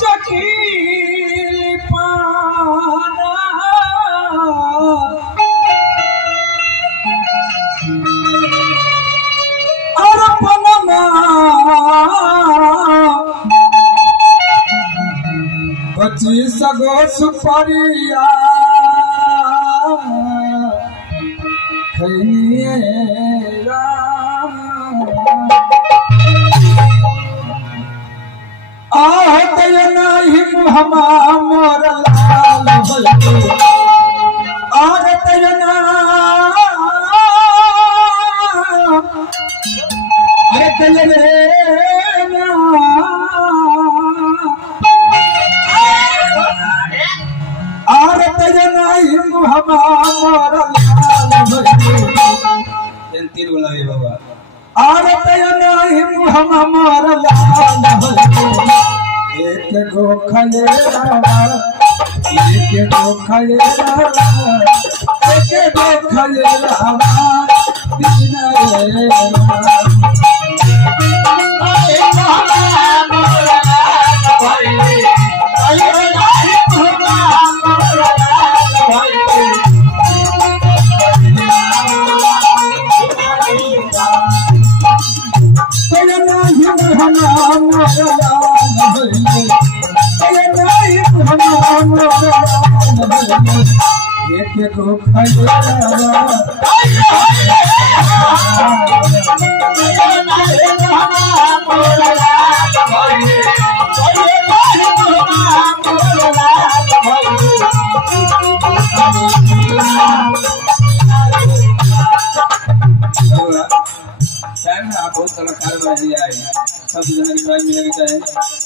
चकी पाना अरपनमा पच्चीस गो सुपरिया आहत नहीं मुहमा मोर लाल भलके आहत नहीं मुहमा मोर लाल भलके तीन बोला बाबा आरत नहीं मुहमा मोर लाल भलके एक गो खलेरा एक गो खलेरा एक गो खलेरा बिन रे एक को बहुत कलाकार बना दिया है सब जन मिलना चाहिए।